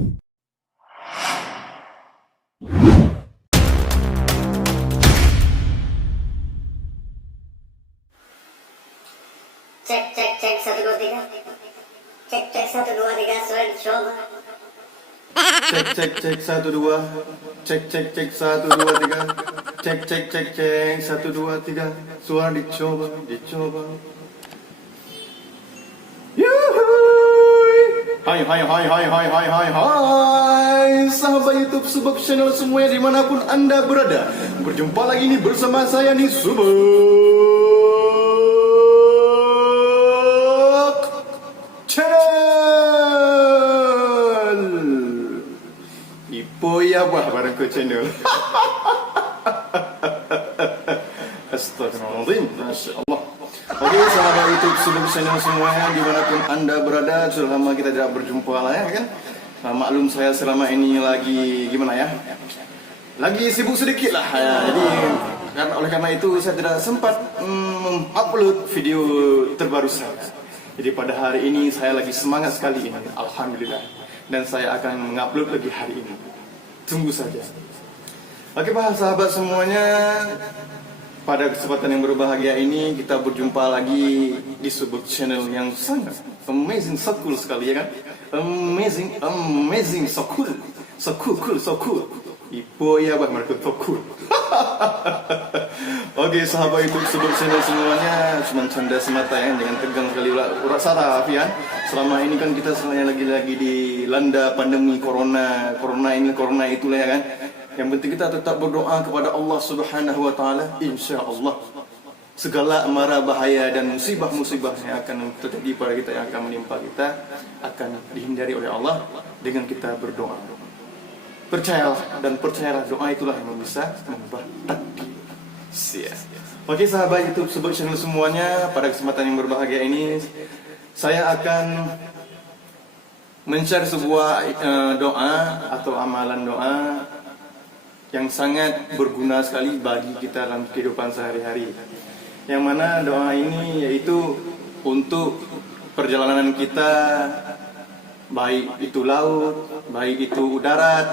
Cek cek cek 1 2 3. Cek cek 1 2 3 suara dicoba. Cek cek cek 1 2. Cek cek cek 1 2 3. Cek cek cek cek 1 2 3. Suara dicoba. Hai sahabat YouTube Subak Channel semuanya dimanapun anda berada. Berjumpa lagi nih bersama saya nih Subak Channel. Ipo ya bah barang ke channel. Astagfirullahaladzim. Masya Allah. Oke sahabat YouTube Subak Channel semuanya dimanapun anda berada, sudah lama kita tidak berjumpa lah ya kan. Nah, maklum saya selama ini lagi gimana ya, lagi sibuk sedikit lah ya. Jadi oleh karena itu saya tidak sempat upload video terbaru saya. Jadi pada hari ini saya lagi semangat sekali ini, alhamdulillah. Dan saya akan mengupload lagi hari ini. Tunggu saja. Oke pak sahabat semuanya, pada kesempatan yang berbahagia ini kita berjumpa lagi di sebuah channel yang sangat amazing, so cool sekali ya kan. Amazing, so cool. Ipo ya bah mereka so cool. Oke sahabat YouTube sebuah channel semuanya, cuma canda semata ya, jangan tegang sekali urat saraf ya. Selama ini kan kita sebenarnya lagi dilanda pandemi corona itulah ya kan. Yang penting kita tetap berdoa kepada Allah Subhanahu wa taala, insyaallah segala mara bahaya dan musibah-musibah yang akan terjadi pada kita, yang akan menimpa kita, akan dihindari oleh Allah dengan kita berdoa. Percayalah doa itulah yang bisa mengubah takdir. Oke sahabat YouTube Subak Channel semuanya, pada kesempatan yang berbahagia ini saya akan men-share sebuah doa atau amalan doa yang sangat berguna sekali bagi kita dalam kehidupan sehari-hari. Yang mana doa ini yaitu untuk perjalanan kita, baik itu laut, baik itu darat.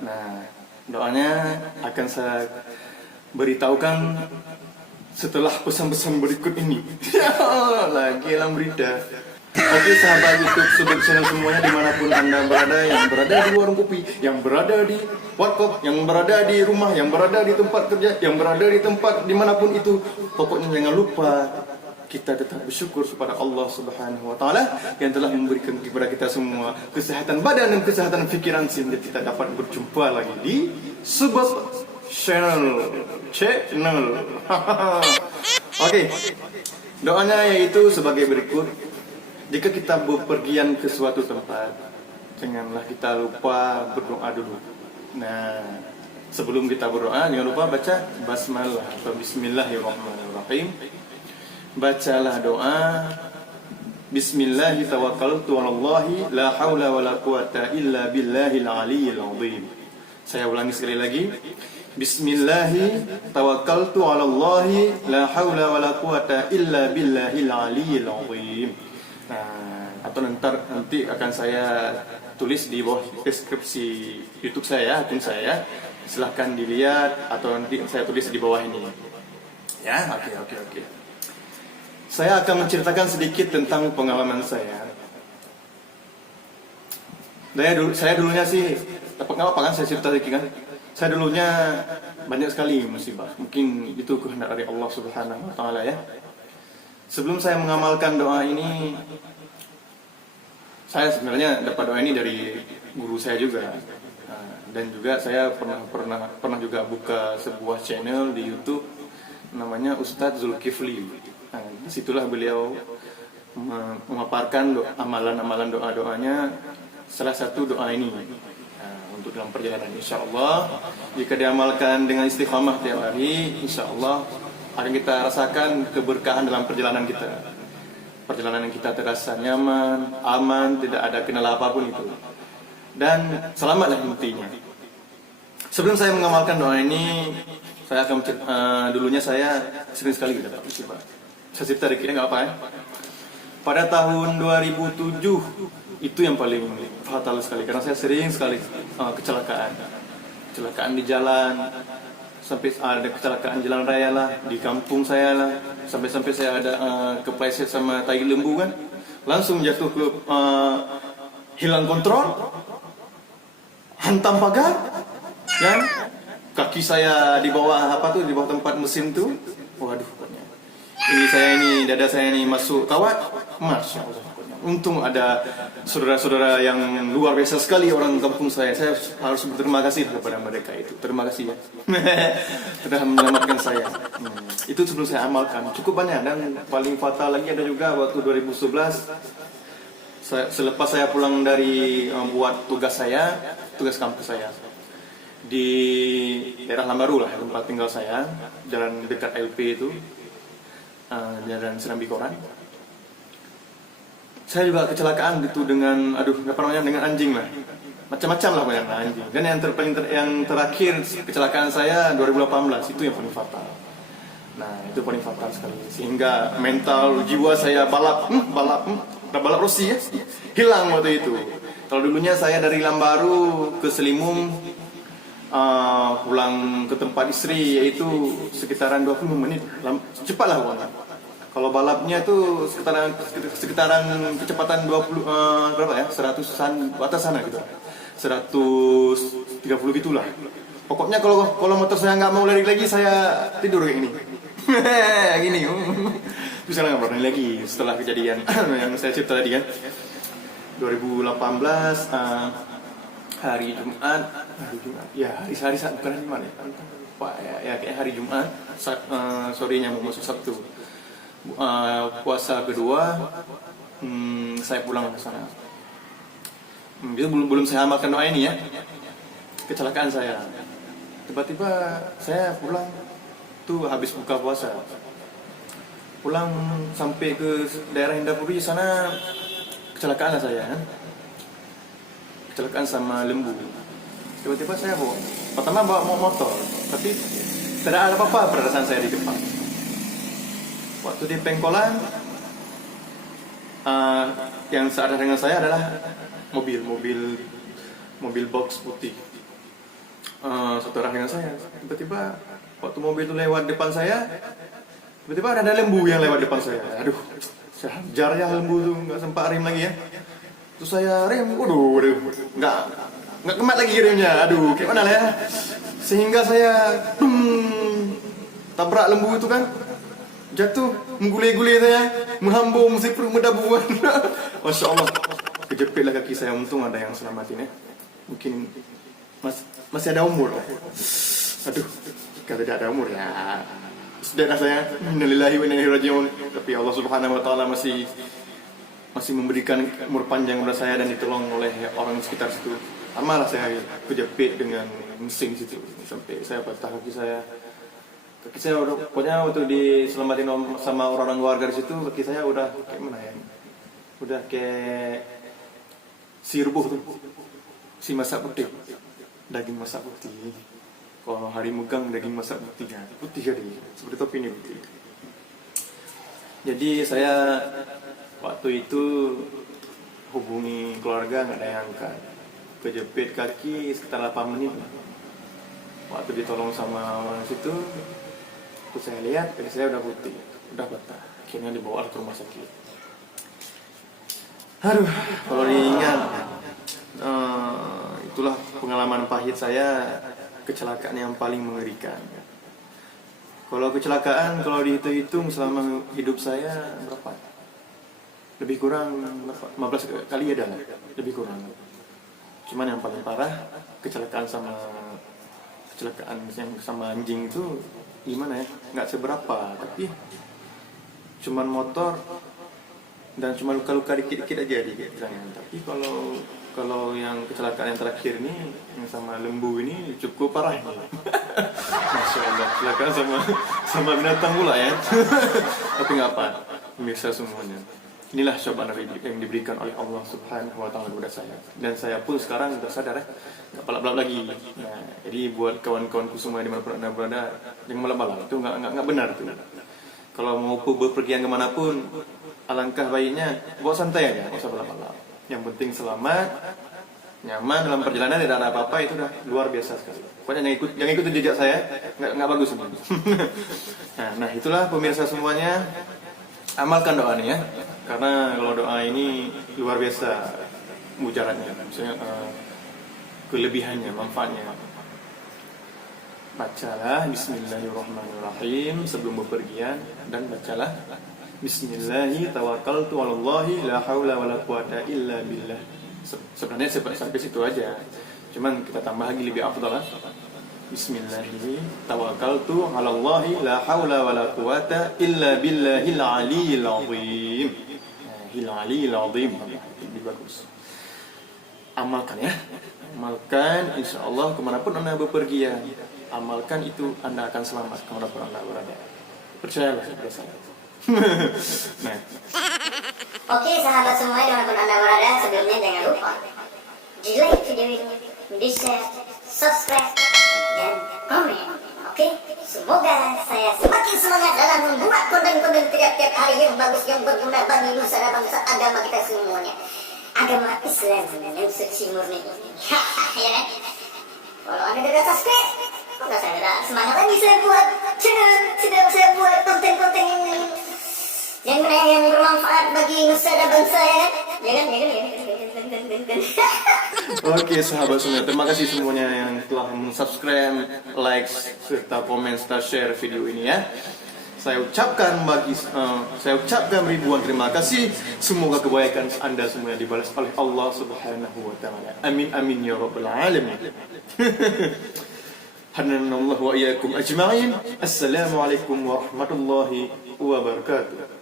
Nah, doanya akan saya beritahukan setelah pesan-pesan berikut ini. Lagi alam berita. Oke sahabat YouTube Subak Channel semuanya dimanapun anda berada, yang berada di warung kopi, yang berada di warkop, yang berada di rumah, yang berada di tempat kerja, yang berada di tempat dimanapun itu, pokoknya jangan lupa kita tetap bersyukur kepada Allah Subhanahu wa taala yang telah memberikan kepada kita semua kesehatan badan dan kesehatan pikiran, sehingga kita dapat berjumpa lagi di Subak Channel. Oke, doanya yaitu sebagai berikut. Jika kita berpergian ke suatu tempat, janganlah kita lupa berdoa dulu. Nah, sebelum kita berdoa, jangan lupa baca basmalah atau bismillahirrahmanirrahim. Bacalah doa Bismillahirrahmanirrahim, la haula wa la quwata illa billahil aliyyil azim. Saya ulangi sekali lagi. Bismillahirrahmanirrahim, la haula wa la quwata illa billahil aliyyil azim. Nah, atau nanti akan saya tulis di bawah deskripsi YouTube saya, akun saya. Silahkan dilihat atau nanti saya tulis di bawah ini. Ya, oke. Saya akan menceritakan sedikit tentang pengalaman saya. Saya dulunya sih, nggak apa kan saya cerita sedikit kan. Saya dulunya banyak sekali musibah. Mungkin itu kehendak dari Allah Subhanahu wa taala ya. Sebelum saya mengamalkan doa ini, saya sebenarnya dapat doa ini dari guru saya juga. Dan juga saya pernah juga buka sebuah channel di YouTube namanya Ustadz Zulkifli. Nah, disitulah beliau memaparkan amalan-amalan doa-doanya. Salah satu doa ini untuk dalam perjalanan, insya Allah jika diamalkan dengan istiqamah tiap hari, insya Allah akan kita rasakan keberkahan dalam perjalanan kita. Perjalanan kita terasa nyaman, aman, tidak ada kendala apapun itu. Dan selamatlah intinya. Sebelum saya mengamalkan doa ini, saya akan dulunya saya sering sekali dapat musibah. Saya cerita dikit nggak apa ya. Pada tahun 2007 Itu yang paling fatal sekali karena saya sering sekali kecelakaan di jalan, sampai ada kecelakaan jalan raya lah di kampung saya lah, sampai saya ada kepleset sama tai lembu kan, langsung jatuh ke hilang kontrol, hantam pagar, kan kaki saya di bawah di bawah tempat mesin tuh, waduh pokoknya dada saya ini masuk kawat, masya Allah. Untung ada saudara-saudara yang luar biasa sekali orang kampung saya harus berterima kasih kepada mereka itu. Terima kasih ya. Sudah menyelamatkan saya. Itu sebelum saya amalkan. Cukup banyak dan paling fatal lagi ada juga waktu 2011. Selepas saya pulang dari buat tugas kampus saya di daerah Lambaru lah tempat tinggal saya, jalan dekat LP itu, jalan Serambi Koran. Saya juga kecelakaan gitu dengan dengan anjing lah, macam-macam lah banyak anjing. Dan yang terakhir kecelakaan saya 2018 itu yang paling fatal. Nah itu paling fatal sekali sehingga mental jiwa saya balap Rossi ya, hilang waktu itu. Kalau dulunya saya dari Lambaru ke Selimung pulang ke tempat istri yaitu sekitaran 20 menit, cepatlah pokoknya. Kalau balapnya tuh sekitaran kecepatan 20 berapa ya? 100-an atas sana gitu. 130 gitulah. Pokoknya kalau motor saya nggak mau lari lagi, saya tidur kayak gini. Gini. Terus saya nggak berani lagi setelah kejadian yang saya cerita tadi kan. 2018 hari Jumat. Ya, hari bukan hari Jumat ya. Pak ya kayak hari Jumat, sorenya mau masuk Sabtu. Puasa kedua saya pulang ke sana. Itu belum saya amalkan doa ini ya. Kecelakaan saya. Tiba-tiba saya pulang tuh habis buka puasa. Pulang sampai ke daerah Indapuri sana kecelakaan saya. Kecelakaan sama lembu. Tiba-tiba saya pertama bawa motor, tapi tidak ada apa-apa perasaan saya di depan. Waktu di pengkolan, yang searah dengan saya adalah mobil box putih. Satu arah dengan saya. Tiba-tiba waktu mobil itu lewat depan saya, tiba-tiba ada lembu yang lewat depan saya. Aduh, saya hajar ya lembu itu, nggak sempat rem lagi ya. Terus saya rem, nggak kemat lagi remnya. Aduh, kayak mana lah ya. Sehingga saya tabrak lembu itu kan. Jatuh, menggulai-gulai saya, menghambur, mesti perut mendabuan. Masya Allah, kejepitlah kaki saya. Untung ada yang selamatin ya. Mungkin masih ada umur. Aduh, kalau tidak ada umur ya sudahlah saya. Innalillahi wa inna ilaihi raji'un. Tapi Allah Subhanahu wa taala masih memberikan umur panjang kepada saya dan ditolong oleh orang sekitar situ. Amalah saya kejepit dengan mesin situ sampai saya patah kaki saya. Kaki saya udah, pokoknya waktu diselamatin sama orang-orang warga di situ, kaki saya udah kayak mana ya? Udah kayak si rubuh tuh, si masak putih, daging masak putih. Kalau hari megang daging masak putih kan, putih jadi seperti topi ini putih. Jadi saya waktu itu hubungi keluarga nggak ada yang angkat, kejepit kaki sekitar 8 menit. Waktu ditolong sama orang situ. Saya lihat kaki saya udah putih, udah patah. Akhirnya dibawa ke rumah sakit. Aduh, kalau diingat, itulah pengalaman pahit saya, kecelakaan yang paling mengerikan. Kalau kecelakaan, kalau dihitung selama hidup saya berapa? Lebih kurang 15 kali ada lah, lebih kurang. Cuman yang paling parah kecelakaan yang sama anjing itu gimana ya, nggak seberapa, tapi cuman motor dan cuma luka-luka dikit-dikit aja bilangnya. Tapi kalau yang kecelakaan yang terakhir ini yang sama lembu ini cukup parah. Masya Allah, kecelakaan sama binatang pula ya. Tapi nggak apa, pemirsa semuanya, inilah cobaan yang diberikan oleh Allah Subhanahu wa taala kepada saya. Dan saya pun sekarang sudah sadar ya, nggak balap-balap lagi. Nah, jadi buat kawan-kawanku semua di mana-mana Anda berada, yang balap-balap itu nggak benar tuh. Kalau mau berpergian kemanapun, alangkah baiknya bawa santai aja, nggak usah balap-balap. Yang penting selamat, nyaman dalam perjalanan, tidak ada apa-apa, itu udah luar biasa sekali. Pokoknya jangan ikutin jejak saya, nggak bagus ini. Nah itulah pemirsa semuanya, amalkan doa nih ya, karena kalau doa ini luar biasa mujarannya, misalnya kelebihannya, manfaatnya. Bacalah Bismillahirrahmanirrahim sebelum bepergian, dan bacalah Bismillahi tawakkaltu 'alallahi la haula wala quwata illa billah. Sebenarnya sampai situ aja. Cuman kita tambah lagi lebih afdal lah. Bismillahi tawakkaltu 'alallahi la haula wala quwata illa billahil aliyyil azim. Al aliyyil azim. Lebih bagus. Amalkan ya. Amalkan, insyaallah kemanapun Anda bepergian. Amalkan itu, Anda akan selamat kemanapun Anda berada. Percayalah kepada saya. Nah. Oke sahabat semua dimanapun Anda berada, sebelumnya jangan lupa di like video ini, di share, subscribe, dan komen. Oke, semoga saya semakin semangat dalam membuat konten-konten tiap-tiap hari yang bagus, yang berguna bagi nusa dan bangsa agama kita semuanya. Agama Islam yang suci murni. Ya kan? Kalau Anda tidak subscribe, maka saya tidak semangat lagi saya buat channel, tidak saya buat konten-konten yang bermanfaat bagi nusa dan bangsa ya kan? Jangan. Oke sahabat semua, terima kasih semuanya yang telah subscribe, like, serta komen, serta share video ini ya. Saya ucapkan ribuan terima kasih. Semoga kebaikan Anda semua dibalas oleh Allah Subhanahu wa taala. Amin amin ya rabbal alamin. Hananallahu wa iyyakum ajma'in. Assalamualaikum warahmatullahi wabarakatuh.